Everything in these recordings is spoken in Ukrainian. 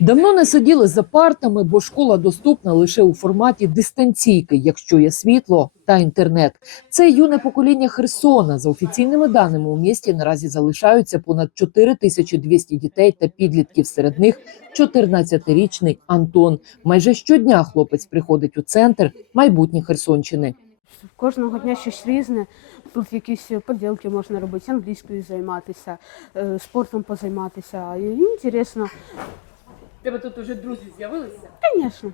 Давно не сиділи за партами, бо школа доступна лише у форматі дистанційки, якщо є світло та інтернет. Це юне покоління Херсона. За офіційними даними у місті наразі залишаються понад 4200 дітей та підлітків. Серед них 14-річний Антон. Майже щодня хлопець приходить у центр майбутнє Херсонщини. Кожного дня щось різне. Тут якісь поділки можна робити, англійською займатися, е, спортом позайматися. І інтересно, Тебе тут уже друзі з'явилися? звісно.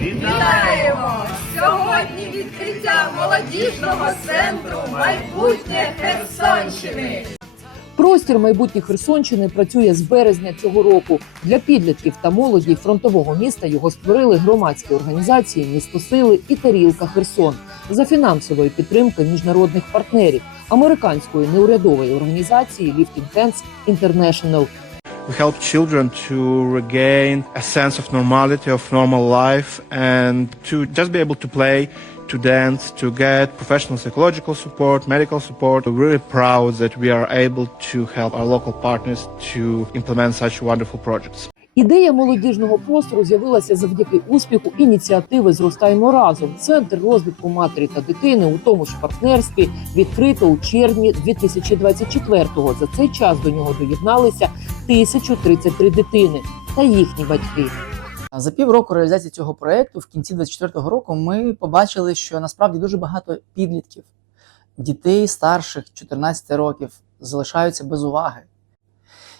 Вітаємо! Сьогодні відкриття молодіжного центру майбутнє Херсонщини. Простір майбутнє Херсонщини працює з березня цього року. Для підлітків та молоді фронтового міста його створили громадські організації Місто Сили і Тарілка Херсон за фінансової підтримки міжнародних партнерів американської неурядової організації Lifting Hands International. We help children to regain a sense of normality, of normal life, and to just be able to play, to dance, to get professional psychological support, medical support. We're really proud that we are able to help our local partners to implement such wonderful projects. Ідея молодіжного простору з'явилася завдяки успіху ініціативи Зростаємо разом. Центр розвитку матері та дитини у тому ж партнерстві відкрито у червні 2024-го. За цей час до нього доєдналися 1033 дитини та їхні батьки. За півроку реалізації цього проекту, в кінці 24-го року, ми побачили, що насправді дуже багато підлітків, дітей старших 14 років залишаються без уваги.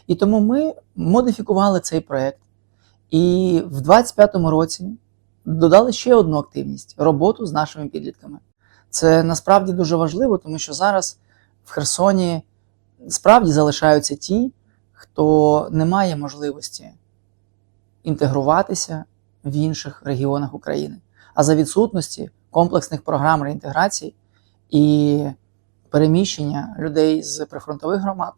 І тому ми модифікували цей проект. І в 25-му році додали ще одну активність роботу з нашими підлітками. Це насправді дуже важливо, тому що зараз в Херсоні справді залишаються ті, хто не має можливості інтегруватися в інших регіонах України. А за відсутності комплексних програм реінтеграції і переміщення людей з прифронтових громад,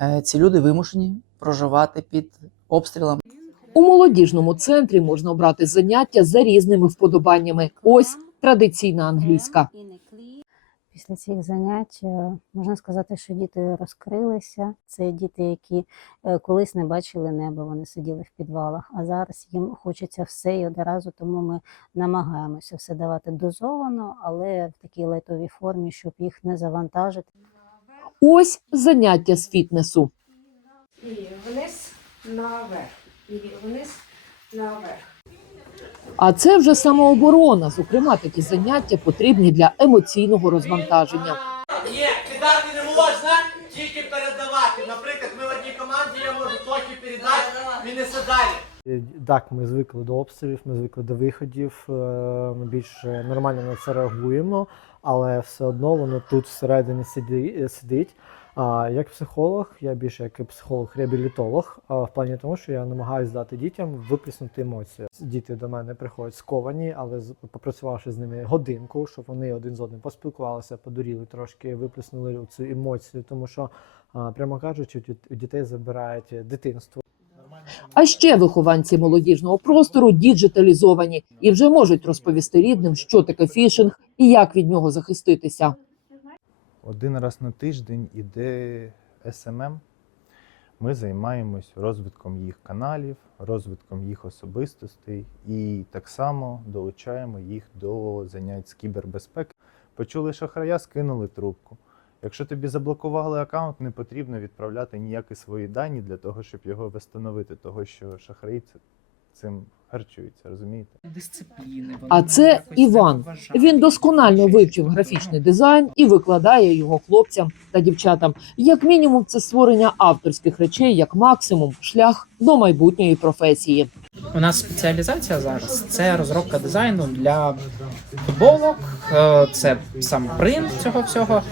е, ці люди вимушені проживати під обстрілами. У молодіжному центрі можна обрати заняття за різними вподобаннями. Ось традиційна англійська. Після цих занять е, можна сказати, що діти розкрилися. Це діти, які е, колись не бачили небо, вони сиділи в підвалах, а зараз їм хочеться все і одразу, тому ми намагаємося все давати дозовано, але в такій лайтовій формі, щоб їх не завантажити. Ось заняття з фітнесу. І вниз наверх. І вниз наверх. А це вже самооборона. Зокрема, такі заняття потрібні для емоційного розвантаження. Ні, кидати не можна, тільки передавати. Наприклад, ми в одній команді, я можу трохи передати, він несе далі. Е, Так, ми звикли до обстрілів, ми звикли до виходів. е, Ми більш нормально на це реагуємо, але все одно воно тут всередині сидить. А як психолог, я більше як психолог-реабілітолог, в плані тому, що я намагаюся дати дітям виплеснути емоції. Діти до мене приходять сковані, але попрацювавши з ними годинку, щоб вони один з одним поспілкувалися, подуріли трошки, виплеснули цю емоцію, тому що, прямо кажучи, у дітей забирають дитинство. А ще вихованці молодіжного простору діджиталізовані і вже можуть розповісти рідним, що таке фішинг і як від нього захиститися. Один раз на тиждень іде СММ. Ми займаємось розвитком їх каналів, розвитком їх особистостей і так само долучаємо їх до занять з кібербезпеки. Почули шахрая, скинули трубку. Якщо тобі заблокували аккаунт, не потрібно відправляти ніякі свої дані для того, щоб його встановити, того що шахраї цим харчуються, розумієте? дисципліни. А це Іван. Він досконально вивчив графічний дизайн і викладає його хлопцям та дівчатам. Як мінімум, це створення авторських речей, як максимум, шлях до майбутньої професії. У нас спеціалізація зараз це розробка дизайну для футболок, е, це сам принт цього всього.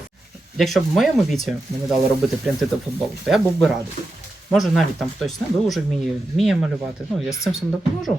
Якщо б в моєму віці мені дали робити принти до футболок, то я був би радий. Може, навіть там хтось не дуже вміє, вміє малювати. Ну я з цим всім допоможу.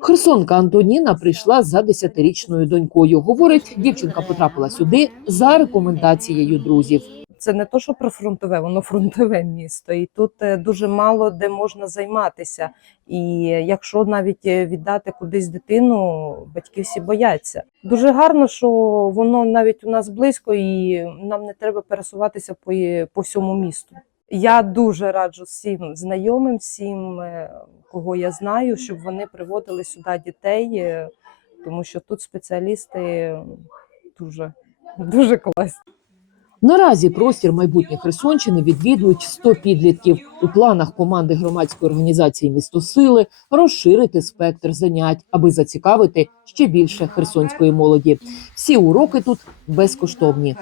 Херсонка Антоніна прийшла за десятирічною донькою. Говорить, дівчинка потрапила сюди за рекомендацією друзів. Це не то, що прифронтове, воно фронтове місто, і тут е, дуже мало де можна займатися. І якщо навіть е, віддати кудись дитину, батьки всі бояться. Дуже гарно, що воно навіть у нас близько, і нам не треба пересуватися по, по всьому місту. Я дуже раджу всім знайомим, всім, е, кого я знаю, щоб вони приводили сюди дітей, е, тому що тут спеціалісти дуже, дуже класні. Наразі простір майбутнє Херсонщини відвідують 100 підлітків. У планах команди громадської організації Місто Сили розширити спектр занять, аби зацікавити ще більше херсонської молоді. Всі уроки тут безкоштовні.